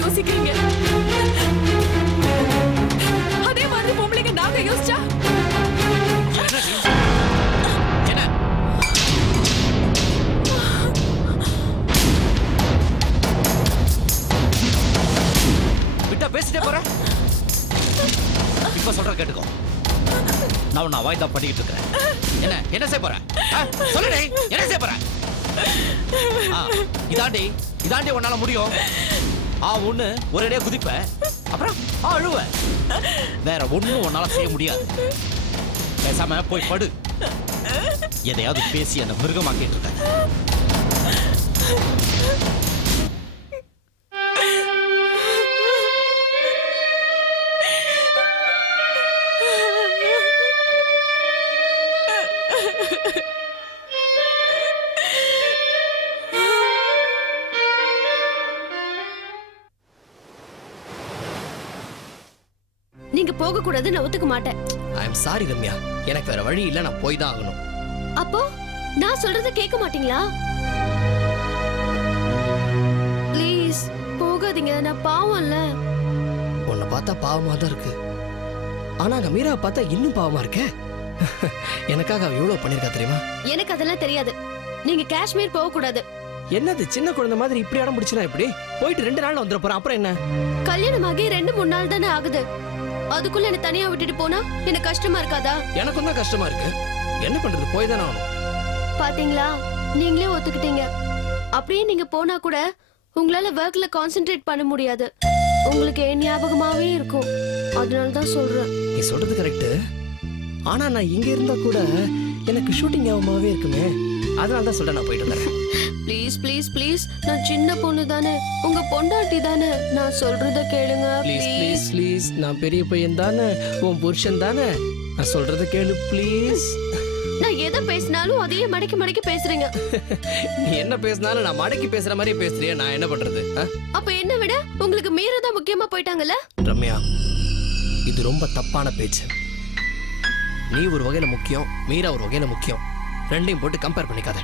யோசிக்கிறீங்க? அதே மாதிரி பொம்பளைங்க நாங்க யோசிச்சா? என்ன? விட்டா பேசிட்டே போற. இப்ப சொல்ற கேட்டுக்கோ. நான் உன்னை அவாய்ட் தான் பண்ணிக்கிட்டு இருக்கிறேன் என்ன? என்ன செய்ய போற? ஆ, சொல்லுடே என்ன செய்ய போற? இதாண்டி இதாண்டி உன்னால முடியும். ஆ ஒண்ணு ஒரேடியா குதிப்ப. அப்புறம் ஆ அழுவ. வேற ஒண்ணும் உன்னால செய்ய முடியாது. பேசாம போய் படு. எதையாவது பேசி அந்த மிருகமாக்கிட்டு இருக்க நீங்க போக கூடாது நான் ஒத்துக்க மாட்டேன். ஐ எம் சாரி ரம்யா எனக்கு வேற வழி இல்ல நான் போய் தான் ஆகணும். அப்போ நான் சொல்றத கேட்க மாட்டீங்களா? ப்ளீஸ் போகாதீங்க நான் பாவம்ல உன்னை பார்த்தா பாவமா தான் இருக்கு. ஆனா நான் மீராவை பார்த்தா இன்னும் பாவமா இருக்கே? எனக்காக அவ எவ்வளவு பண்ணிருக்கா தெரியுமா? எனக்கு அதெல்லாம் தெரியாது. நீங்க காஷ்மீர் போக கூடாது என்னது சின்ன குழந்தை மாதிரி இப்படி இடம் பிடிச்சினா இப்படி போயிட்டு ரெண்டு நாள்ல வந்துட போறேன் அப்புறம் என்ன? கல்யாணமாகி ரெண்டு மூணு நாள் தானே ஆகுது. அதுக்குள்ள என்ன தனியா விட்டுட்டு போனா எனக்கு கஷ்டமா இருக்காதா? எனக்கும் தான் கஷ்டமா இருக்கு. என்ன பண்றது? போய் தானே ஆகணும். பாத்தீங்களா? நீங்களே ஒத்துக்கிட்டீங்க. அப்படியே நீங்க போனா கூட உங்களால ஒர்க்ல கான்சென்ட்ரேட் பண்ண முடியாது. உங்களுக்கு என் ஞாபகமாவே இருக்கும். அதனால தான் சொல்றேன். நீ சொல்றது கரெக்ட் ஆனா நான் இங்க இருந்தா கூட எனக்கு ஷூட்டிங் ஞாபகமாவே இருக்குமே. அதனால தான் சொல்றேன் நான் போயிட்டு வந்துடுறேன். ப்ளீஸ் ப்ளீஸ் ப்ளீஸ் நான் சின்ன பொண்ணு தானே. உங்க பொண்டாட்டி தானே. நான் சொல்றத கேளுங்க ப்ளீஸ் ப்ளீஸ் ப்ளீஸ் நான் பெரிய பையன் தானே. உன் புருஷன் தானே. நான் சொல்றத கேளு ப்ளீஸ் நான் எதை பேசினாலும் அதையே மடக்கி மடக்கி பேசுறீங்க. நீ என்ன பேசினாலும் நான் மடக்கி பேசுற மாதிரி பேசுறியே நான் என்ன பண்றது? அப்ப என்ன விட உங்களுக்கு மீரா தான் முக்கியமா போயிட்டாங்கல்ல? ரம்யா இது ரொம்ப தப்பான பேச்சு. நீ ஒரு வகையில முக்கியம் மீரா ஒரு வகையில முக்கியம். ரெண்டையும் போட்டு கம்பேர் பண்ணிக்காத.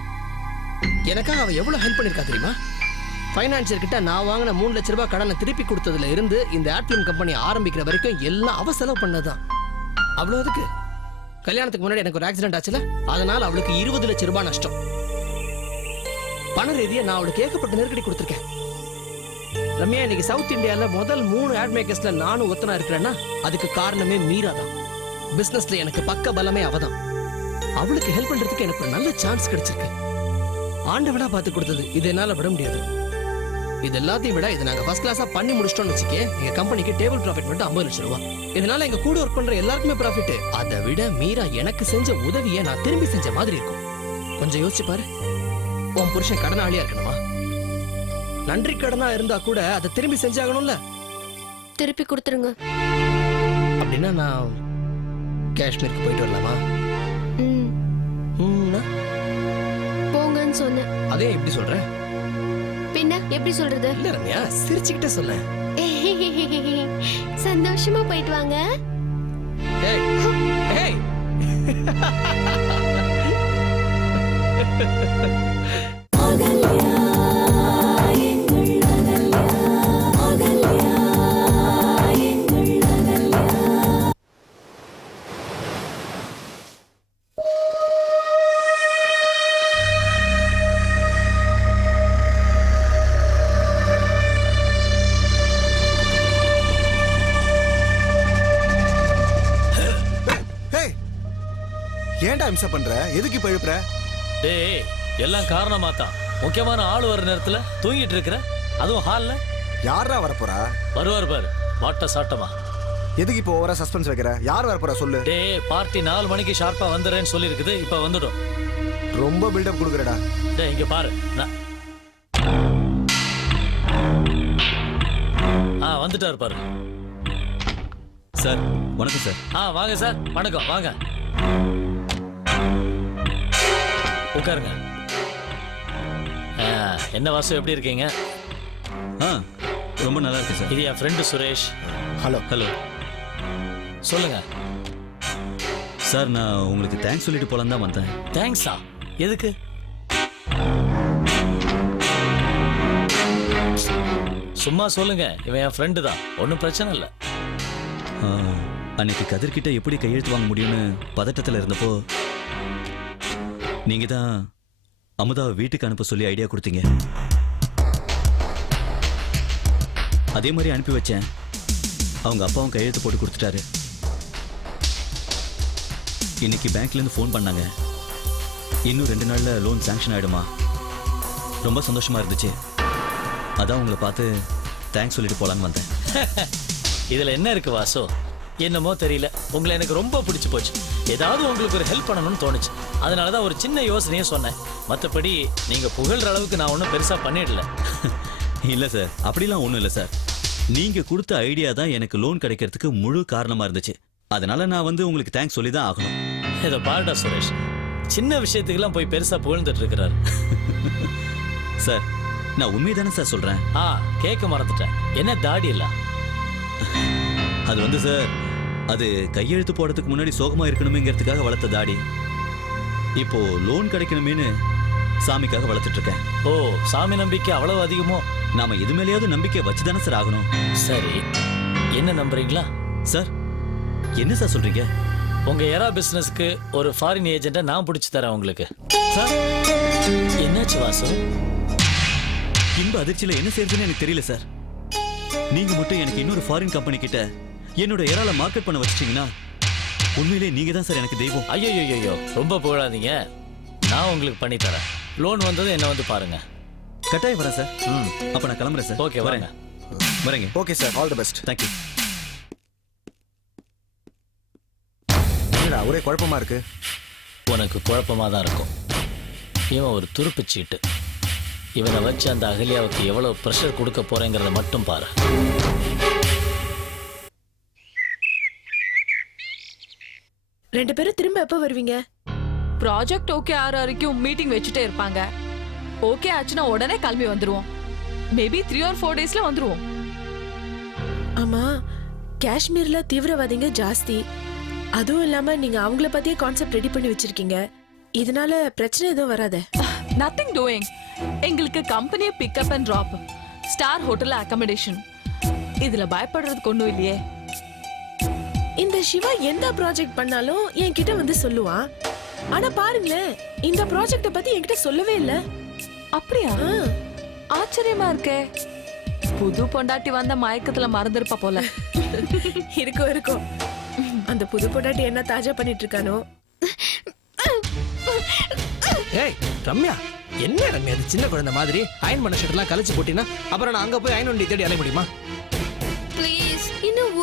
எனக்காக அவ எவ்வளவு ஹெல்ப் பண்ணிருக்கா தெரியுமா? ஃபைனான்சியர் கிட்ட நான் வாங்கின மூணு லட்ச ரூபாய் கடனை திருப்பி கொடுத்ததுல இருந்து இந்த ஆட்பிளிம் கம்பெனி ஆரம்பிக்கிற வரைக்கும் எல்லாம் அவ செலவு பண்ணதுதான். அவ்வளவு அதுக்கு கல்யாணத்துக்கு முன்னாடி எனக்கு ஒரு ஆக்சிடென்ட் ஆச்சுல அதனால அவளுக்கு இருபது லட்ச ரூபாய் நஷ்டம். பண ரீதியை நான் அவளுக்கு ஏகப்பட்ட நெருக்கடி கொடுத்துருக்கேன். ரம்யா இன்னைக்கு சவுத் இந்தியால முதல் மூணு ஆட் மேக்கர்ஸ்ல நானும் ஒத்தனா இருக்கிறேன்னா அதுக்கு காரணமே மீரா தான் பிசினஸ்ல எனக்கு பக்க பலமே அவதான். அவளுக்கு ஹெல்ப் பண்றதுக்கு எனக்கு ஒரு நல்ல சான்ஸ் கிடைச்சிருக்கு. ஆண்டவனா பார்த்து கொடுத்தது. இது என்னால விட முடியாது. இது எல்லாத்தையும் விட இதை நாங்க ஃபர்ஸ்ட் கிளாஸா பண்ணி முடிச்சிட்டோம்னு வச்சுக்கே எங்க கம்பெனிக்கு டேபிள் ப்ராஃபிட் மட்டும் ஐம்பது லட்சம் ரூபாய் இதனால எங்க கூட ஒர்க் பண்ற எல்லாருக்குமே ப்ராஃபிட் அதை விட மீரா எனக்கு செஞ்ச உதவியை நான் திரும்பி செஞ்ச மாதிரி இருக்கும். கொஞ்சம் யோசிச்சு பாரு. உன் புருஷன் கடனாளியா இருக்கணுமா? நன்றி கடனா இருந்தா கூட அதை திரும்பி செஞ்சாகணும்ல? திருப்பி கொடுத்துருங்க. அப்படின்னா நான் காஷ்மீருக்கு போயிட்டு வரலாமா? ம். போங்கன்னு சொன்னேன். அதே எப்படி சொல்ற? பின்ன எப்படி சொல்றது? இல்ல ரம்யா சிரிச்சுக்கிட்டே சொல்ல சந்தோஷமா போயிட்டு வாங்க. ஏய். இம்சை பண்ற? எதுக்கு இப்ப எழுப்புற? டேய் எல்லாம் காரணமா தான் முக்கியமான ஆள் வர நேரத்துல தூங்கிட்டு இருக்கிற? அதுவும் ஹால்ல? யாரா வரப்போறா? வருவார் பாரு வாட்ட சாட்டமா. எதுக்கு இப்போ ஓவரா சஸ்பென்ஸ் வைக்கிற? யார் வரப்போறா சொல்லு. டேய் பார்ட்டி நாலு மணிக்கு ஷார்ப்பா வந்துடுறேன்னு சொல்லியிருக்குது இப்ப வந்துடும். ரொம்ப பில்டப் கொடுக்குறடா. டேய் இங்க பாரு நான் ஆ வந்துட்டாரு பாரு. சார் வணக்கம் சார். ஆ வாங்க சார் வணக்கம் வாங்க. உட்காருங்க. ஆ, என்ன வாசு எப்படி இருக்கீங்க? ஆ ரொம்ப நல்லா இருக்கு சார். இது என் ஃப்ரெண்டு சுரேஷ். ஹலோ ஹலோ சொல்லுங்க. சார் நான் உங்களுக்கு தேங்க்ஸ் சொல்லிட்டு போலாம் தான் வந்தேன். தேங்க்ஸா எதுக்கு? சும்மா சொல்லுங்க இவன் என் ஃப்ரெண்டு தான். ஒன்றும் பிரச்சனை இல்லை. ஆ, அன்னைக்கு கதிர்கிட்ட எப்படி கையெழுத்து வாங்க முடியும்னு பதட்டத்தில் இருந்தப்போ நீங்க தான் அமுதாவை வீட்டுக்கு அனுப்ப சொல்லி ஐடியா கொடுத்தீங்க. அதே மாதிரி அனுப்பி வச்சேன். அவங்க அப்பாவும் கையெழுத்து போட்டு கொடுத்துட்டாரு. இன்னைக்கு பேங்க்ல இருந்து ஃபோன் பண்ணாங்க. இன்னும் ரெண்டு நாள்ல லோன் சாங்ஷன் ஆயிடுமா? ரொம்ப சந்தோஷமா இருந்துச்சு. அதான் உங்களை பார்த்து தேங்க்ஸ் சொல்லிட்டு போலான்னு வந்தேன். இதுல என்ன இருக்கு வாசோ? என்னமோ தெரியல. உங்களை எனக்கு ரொம்ப பிடிச்சி போச்சு. ஏதாவது உங்களுக்கு ஒரு ஹெல்ப் பண்ணணும்னு தோணுச்சு. அதனால தான் ஒரு சின்ன யோசனையே சொன்னேன். மற்றபடி நீங்க புகழ்ற அளவுக்கு நான் ஒன்றும் பெருசா பண்ணிடல. இல்ல சார். அப்படிலாம் ஒண்ணும் இல்ல சார். நீங்க கொடுத்த ஐடியா தான் எனக்கு லோன் கிடைக்கிறதுக்கு முழு காரணமா இருந்துச்சு. அதனால நான் வந்து உங்களுக்கு தேங்க்ஸ் சொல்லி தான் ஆகணும். இதை பாருடா சுரேஷ். சின்ன விஷயத்துக்கெல்லாம் போய் பெருசா புகழ்ந்துட்டு இருக்கிறாரு. சார் நான் உண்மையை தானே சார் சொல்றேன்? ஆ கேட்க மறந்துட்டேன். என்ன தாடி இல்ல அது வந்து சார் அது கையெழுத்து போடுறதுக்கு முன்னாடி சோகமா இருக்கணுமேங்கிறதுக்காக வளர்த்த தாடி. இப்போ லோன் கிடைக்கணுமேனு சாமிக்காக வளர்த்துட்டு இருக்கேன் ஓ சாமி நம்பிக்கை அவ்வளவு அதிகமோ? நாம எது மேலேயாவது நம்பிக்கை வச்சு தானே சார் ஆகணும். சரி. என்ன நம்புறீங்களா? சார் என்ன சார் சொல்றீங்க? உங்க எரா பிசினஸ்க்கு ஒரு ஃபாரின் ஏஜென்ட்டை நான் பிடிச்சி தரேன் உங்களுக்கு. சார்? என்னாச்சு வாசு? இன்ப அதிர்ச்சியில என்ன செய்யறதுன்னு எனக்கு தெரியல சார். நீங்க மட்டும் எனக்கு இன்னொரு ஃபாரின் கம்பெனி கிட்ட என்னோட ஏராள மார்க்கெட் பண்ண வச்சிட்டீங்கன்னா உண்மையிலே நீங்க தான் சார் எனக்கு தெய்வம். ஐயோ ஐயோ ரொம்ப புகழாதீங்க. நான் உங்களுக்கு பண்ணி தரேன். லோன் வந்ததும் என்ன வந்து பாருங்க. கட்டாயம் வரேன் சார். ம். அப்ப நான் கிளம்புறேன் சார். ஓகே வரேன். வரேங்க. வரேங்க okay sir all the best thank you என்னடா ஒரே குழப்பமா இருக்கு? உனக்கு குழப்பமா தான் இருக்கும். இவன் ஒரு துருப்புச் சீட்டு. இவனை வச்சு அந்த அகலியாவுக்கு எவ்வளவு ப்ரெஷர் கொடுக்க போறேங்கிறத மட்டும் பாரு. ரெண்டு பேரும் திரும்ப எப்ப வருவீங்க? ப்ராஜெக்ட் ஓகே ஆற வரைக்கும் மீட்டிங் வச்சுட்டே இருப்பாங்க. ஓகே ஆச்சுன்னா உடனே கிளம்பி வந்துருவோம். மேபி த்ரீ ஆர் ஃபோர் டேஸ்ல வந்துருவோம். ஆமா காஷ்மீர்ல தீவிரவாதிங்க ஜாஸ்தி. அதுவும் இல்லாம நீங்க அவங்கள பத்தியே கான்செப்ட் ரெடி பண்ணி வச்சிருக்கீங்க. இதனால பிரச்சனை எதுவும் வராதே. நத்திங் டூயிங் எங்களுக்கு கம்பெனியை pickup and drop star hotel accommodation இதுல பயப்படுறதுக்கு ஒண்ணும் இல்லையே. இந்த சிவா எந்த ப்ராஜெக்ட் பண்ணாலும் என்கிட்ட வந்து சொல்லுவான் ஆனா பாருங்களேன் இந்த ப்ராஜெக்ட பத்தி என்கிட்ட சொல்லவே இல்ல. அப்படியா? ஆச்சரியமா இருக்கே. புது பொண்டாட்டி வந்த மயக்கத்துல மறந்துருப்பா போல. இருக்கும் இருக்கும். அந்த புது பொண்டாட்டி என்ன தாஜா பண்ணிட்டு இருக்கானோ ஏய் ரம்யா என்ன ரம்யா அது சின்ன குழந்தை மாதிரி? அயன் பண்ண ஷர்ட்லாம் கழிச்சு போட்டினா அப்புறம் நான் அங்க போய் அயன் வண்டி தேடி அலைய முடியுமா?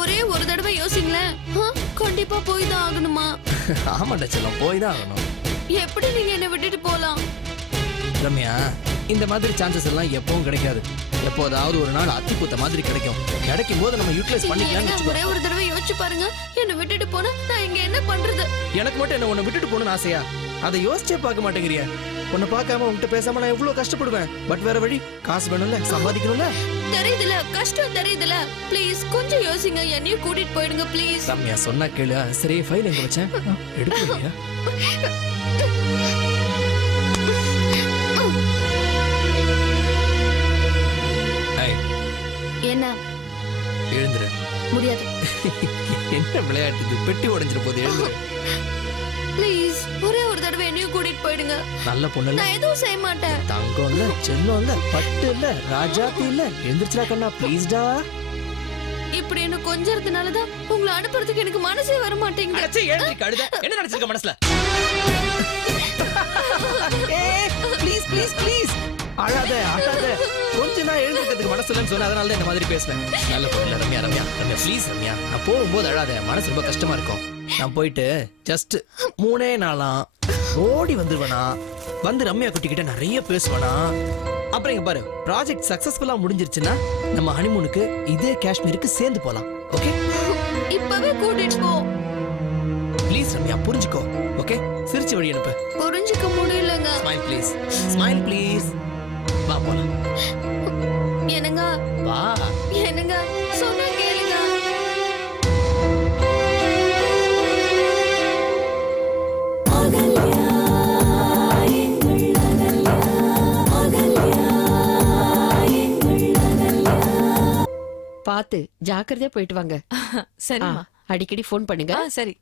ஒரே ஒரு தடவை யோசிங்களேன். கண்டிப்பா போய் தான் ஆகணுமா? ஆமாண்டா செல்லம் போய் தான் ஆகணும். எப்படி நீங்க என்ன விட்டுட்டு போலாம்? ரம்யா இந்த மாதிரி சான்சஸ் எல்லாம் எப்பவும் கிடைக்காது. எப்போதாவது ஒரு நாள் அத்தி பூத்த மாதிரி கிடைக்கும். கிடைக்கும் போது நம்ம யூட்டிலைஸ் வச்சுக்கோ. ஒரே ஒரு தடவை யோசிச்சு பாருங்க. என்ன விட்டுட்டு போனா நான் இங்க என்ன பண்றது? எனக்கு மட்டும் என்ன உன்னை விட்டுட்டு போகணும்னு ஆசையா? அதை யோசிச்சே பார்க்க மாட்டேங்கிறியா. உன்னை பார்க்காம உன்கிட்ட பேசாம நான் எவ்வளவு கஷ்டப்படுவேன்? பட் வேற வழி காசு வேணும்ல சம்பாதிக்கணும்ல? தெரியுதுல கஷ்டம் தெரியுதுல. ப்ளீஸ் கொஞ்சம் யோசிங்க என்னையும் கூட்டிட்டு போயிடுங்க ப்ளீஸ் ரம்யா சொன்னா கேளு சரி ஃபைல் எங்க வச்சேன்? எடுக்கலையா என்ன? எழுந்துரு. முடியாது. என்ன விளையாட்டு இது பெட்டி உடைஞ்சிரு போது எழுந்துரு. ப்ளீஸ் ஒரே ஒரு தடவை என்னையும் கூட்டிட்டு போயிடுங்க. நல்ல பொண்ணு நான் எதுவும் செய்ய மாட்டேன். தங்கம் இல்ல செல்லம் இல்ல பட்டு இல்ல ராஜாத்தி இல்ல எழுந்திருச்சுடா கண்ணா ப்ளீஸ்டா இப்படி என்ன கொஞ்சறதுனாலதான் உங்களை அனுப்புறதுக்கு எனக்கு மனசே வர மாட்டேங்குது. அடச்சே கழுத. என்ன நினைச்சிருக்க மனசுல? ப்ளீஸ் ப்ளீஸ் ப்ளீஸ் அழாத அழாத. கொஞ்ச நான் எழுந்திருக்கிறதுக்கு மனசு இல்லைன்னு சொன்ன அதனால தான் இந்த மாதிரி பேசுறேன் நல்ல பொண்ணு ரம்யா ரம்யா. ரம்யா ப்ளீஸ் ரம்யா. நான் போகும்போது அழாத. மனசு ரொம்ப கஷ்டமா இருக்கும். நான் போயிட்டு ஜஸ்ட் மூணே நாளாம் ஓடி வந்துருவேனா. வந்து ரம்யா குட்டிக்கிட்ட நிறைய பேசுவேனா. அப்புறம் இங்க பாரு ப்ராஜெக்ட் சக்சஸ்ஃபுல்லா முடிஞ்சிருச்சுன்னா நம்ம ஹனிமூனுக்கு இதே காஷ்மீருக்கு சேர்ந்து போலாம் ஓகே இப்பவே கூட்டிட்டு போ. ப்ளீஸ் ரம்யா புரிஞ்சுக்கோ ஓகே சிரிச்சு வழி அனுப்பு. புரிஞ்சுக்க முடியலங்க. ஸ்மைல் ப்ளீஸ் ஸ்மைல் ப்ளீஸ் வா போலாம். என்னங்க? வா. என்னங்க? பாத்து ஜாக்கிரதையா போயிட்டு வாங்க. சரிம்மா. அடிக்கடி ஃபோன் பண்ணுங்க. சரி?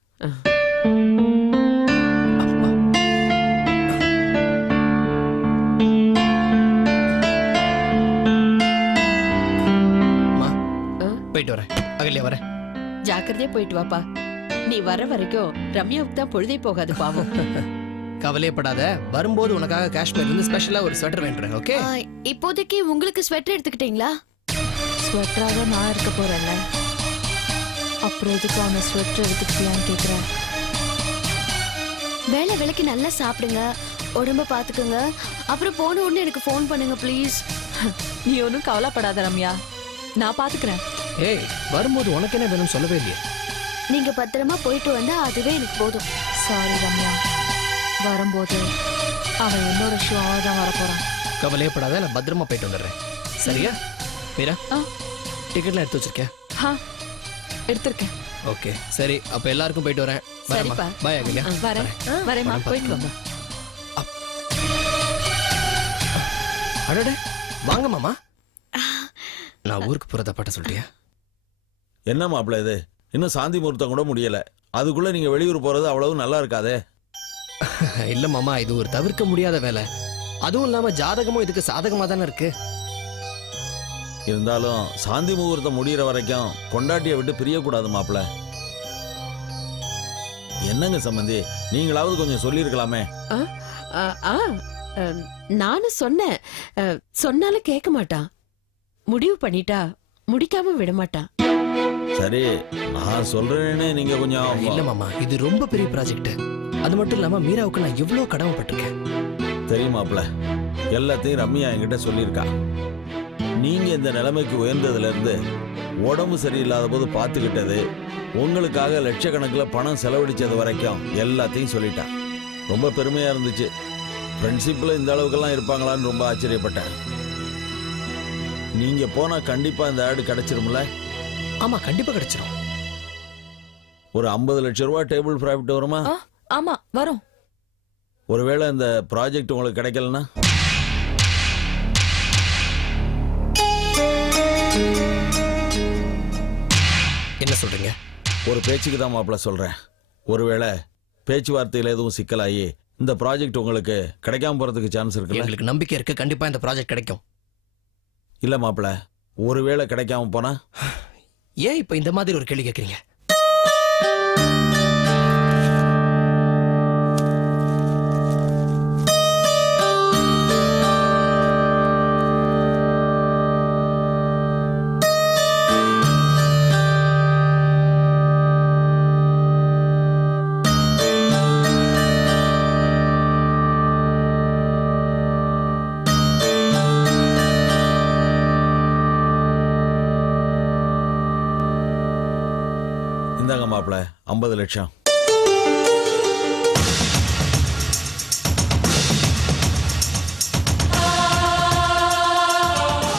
போயிட்டு வரேன். அகல்யா வரேன். ஜாக்கிரதையா போயிட்டு வாப்பா. நீ வர வரைக்கும் ரம்யாவுக்கு தான் பொழுதே போகாது பாவம். கவலையப்படாத. வரும்போது உனக்காக காஷ்மீர்ல இருந்து ஸ்பெஷலா ஒரு ஸ்வெட்டர் வேண்டுறேன் ஓகே இப்போதைக்கு உங்களுக்கு ஸ்வெட்டர் எடுத்துக்கிட்டீங்களா? ஸ்வெட்டராக நான் இருக்க போறேன்ல. அப்புறம் எதுக்கு அவனை ஸ்வெட்டர் எடுத்துக்கலான்னு கேட்குறேன் வேலை வேலைக்கு நல்லா சாப்பிடுங்க. உடம்ப பாத்துக்கோங்க. அப்புறம் போன உடனே எனக்கு ஃபோன் பண்ணுங்க ப்ளீஸ் நீ ஒன்றும் கவலைப்படாத ரம்யா. நான் பாத்துக்கிறேன். ஏய் வரும்போது உனக்கு என்ன வேணும்னு சொல்லவே இல்லையே. நீங்க பத்திரமா போயிட்டு வந்தா அதுவே எனக்கு போதும். சாரி ரம்யா. வரும்போது அவன் என்னோட ஷூவாக தான் வரப்போறான். கவலையப்படாத நான் பத்திரமா போயிட்டு வந்துடுறேன். சரியா? மீரா ஆ. டிக்கெட்லாம் எடுத்து வச்சிருக்கேன் எடுத்திருக்கேன். ஓகே சரி அப்ப எல்லாருக்கும் போயிட்டு வரேன். பாய் அகல்யா வரேன். போயிட்டு வாங்க அடடே வாங்க மாமா. நான் ஊருக்கு போறத பாட்ட சொல்லிட்டியா என்ன மாப்பிள்ள இது? இன்னும் சாந்தி முகூர்த்தம் கூட முடியல. அதுக்குள்ள நீங்க வெளியூர் போறது அவ்வளவு நல்லா இருக்காதே. இல்ல மாமா இது ஒரு தவிர்க்க முடியாத வேலை. அதுவும் இல்லாம ஜாதகமும் இதுக்கு சாதகமா தானே இருக்கு. இருந்தாலும் சாந்தி முகூர்த்தம் முடியிற வரைக்கும் பொண்டாட்டியை விட்டு பிரியக்கூடாது மாப்பிள்ள. என்னங்க சம்பந்தி? நீங்களாவது கொஞ்சம் சொல்லியிருக்கலாமே. நானும் சொன்னேன். சொன்னாலும் கேட்க மாட்டான். முடிவு பண்ணிட்டா முடிக்காம விட மாட்டான். சரி நான் சொல்றேன்னு நீங்க கொஞ்சம் இல்ல மாமா இது ரொம்ப பெரிய ப்ராஜெக்ட் அது மட்டும் இல்லாம மீராவுக்கு நான் எவ்வளவு கடமைப்பட்டிருக்கேன். தெரியும் மாப்பிள்ள. எல்லாத்தையும் ரம்யா என்கிட்ட சொல்லியிருக்கா. நீங்க இந்த நிலைமைக்கு உயர்ந்ததுல இருந்து உடம்பு சரியில்லாத போது பார்த்துக்கிட்டது உங்களுக்காக லட்சக்கணக்கில் பணம் செலவழிச்சது வரைக்கும் எல்லாத்தையும் சொல்லிட்டா ரொம்ப பெருமையா இருந்துச்சு. ஃப்ரெண்ட்ஷிப்பில் இந்த அளவுக்கெல்லாம் இருப்பாங்களான்னு ரொம்ப ஆச்சரியப்பட்டேன். நீங்க போனா கண்டிப்பா இந்த ஆடு கிடைச்சிரும்ல? ஆமா கண்டிப்பா கிடைச்சிரும். ஒரு ஐம்பது லட்சம் ரூபா டேபிள் ப்ராஃபிட் வருமா? ஆ ஆமா வரும். ஒருவேளை இந்த ப்ராஜெக்ட் உங்களுக்கு கிடைக்கலனா? என்ன சொல்றீங்க? ஒரு பேச்சுக்கு தான் மாப்பிள்ள சொல்றேன். ஒருவேளை பேச்சுவார்த்தையில் எதுவும் சிக்கலாகி இந்த ப்ராஜெக்ட் உங்களுக்கு கிடைக்காம போறதுக்கு சான்ஸ் இருக்குல்ல? எங்களுக்கு நம்பிக்கை இருக்கு. கண்டிப்பா இந்த ப்ராஜெக்ட் கிடைக்கும். இல்ல மாப்பிள்ள ஒருவேளை கிடைக்காம போனா? ஏன் இப்ப இந்த மாதிரி ஒரு கேள்வி கேக்குறீங்க? மாப்பிள ஐம்பது லட்சம்.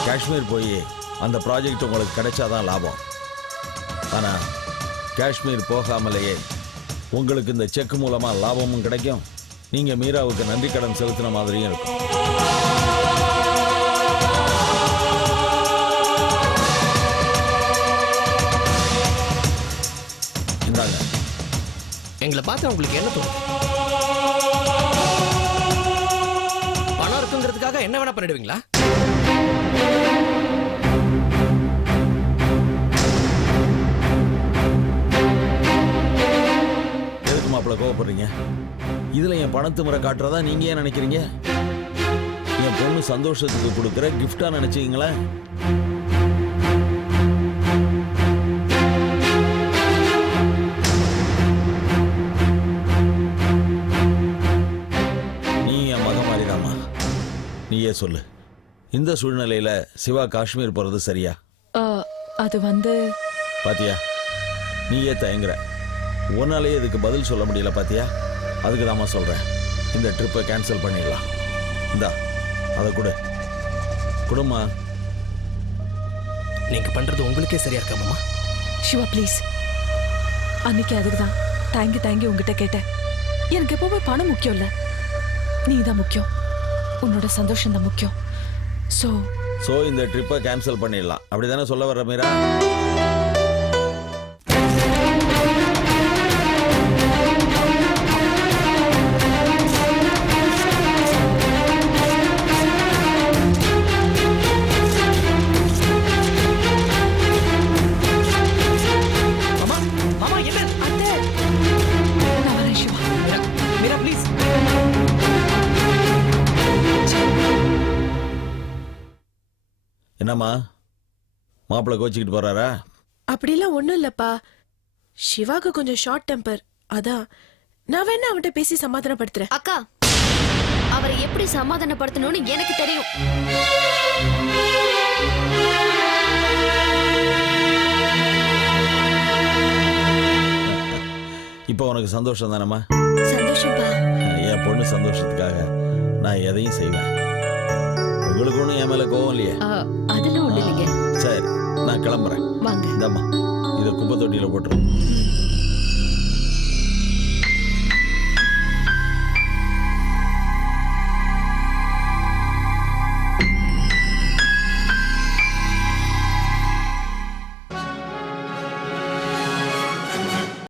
காஷ்மீர் போய் அந்த ப்ராஜெக்ட் உங்களுக்கு கிடைச்சாதான் லாபம். ஆனா காஷ்மீர் போகாமலேயே உங்களுக்கு இந்த செக் மூலமா லாபமும் கிடைக்கும். நீங்க மீராவுக்கு நன்றி கடன் செலுத்தின மாதிரியும் இருக்கும். பார்த்தா உங்களுக்கு என்ன தோணும்? பணம் இருக்குங்கிறதுக்காக என்ன வேணா பண்ணிடுவீங்களா? எதுக்கு மாப்பிள்ள கோவப்படுறீங்க? இதுல என் பணத்து முறை காட்டுறதா நீங்க ஏன் நினைக்கிறீங்க? என் பொண்ணு சந்தோஷத்துக்கு கொடுக்குற கிஃப்டா நினைச்சீங்களேன் நீயே சொல்லு. இந்த சூழ்நிலையில சிவா காஷ்மீர் போறது சரியா? அது வந்து பாத்தியா? நீயே தயங்குற. உன்னாலேயே இதுக்கு பதில் சொல்ல முடியல பாத்தியா? அதுக்கு தாம்மா சொல்றேன். இந்த ட்ரிப்பை கேன்சல் பண்ணிடலாம். இந்தா அதை கொடு. கொடுமா நீங்க பண்றது உங்களுக்கே சரியா இருக்கா மாமா? சிவா ப்ளீஸ் அன்னைக்கு அதுக்கு தான் தேங்கி தேங்கி உங்ககிட்ட கேட்டேன். எனக்கு எப்பவுமே பணம் முக்கியம் இல்ல நீ தான் முக்கியம். உன்னோட சந்தோஷம் தான் முக்கியம். ஸோ ஸோ இந்த ட்ரிப்பை கேன்சல் பண்ணிடலாம். அப்படி தானே சொல்ல வர்ற மீரா? என்னம்மா? மாப்பிள்ளை கோச்சிக்கிட்டு போறாரா? அப்படிலாம் ஒண்ணும் இல்லப்பா. சிவாக்கு கொஞ்சம் ஷார்ட் டெம்பர் அதான். நான் வேணா அவன்கிட்ட பேசி சமாதானப்படுத்துறேன். அக்கா அவரை எப்படி சமாதானப்படுத்தணும்னு எனக்கு தெரியும். இப்போ உனக்கு சந்தோஷம் தானம்மா? சந்தோஷம்ப்பா. என் பொண்ணு சந்தோஷத்துக்காக நான் எதையும் செய்வேன். உங்களுக்கு ஒன்றும் என் மேலே கோவம் இல்லையே? அதெல்லாம் ஒண்ணு இல்லைங்க. சரி நான் கிளம்புறேன். வாங்க. இந்தாம்மா இதை குப்பை தொட்டியில் போட்டுரு. ம்.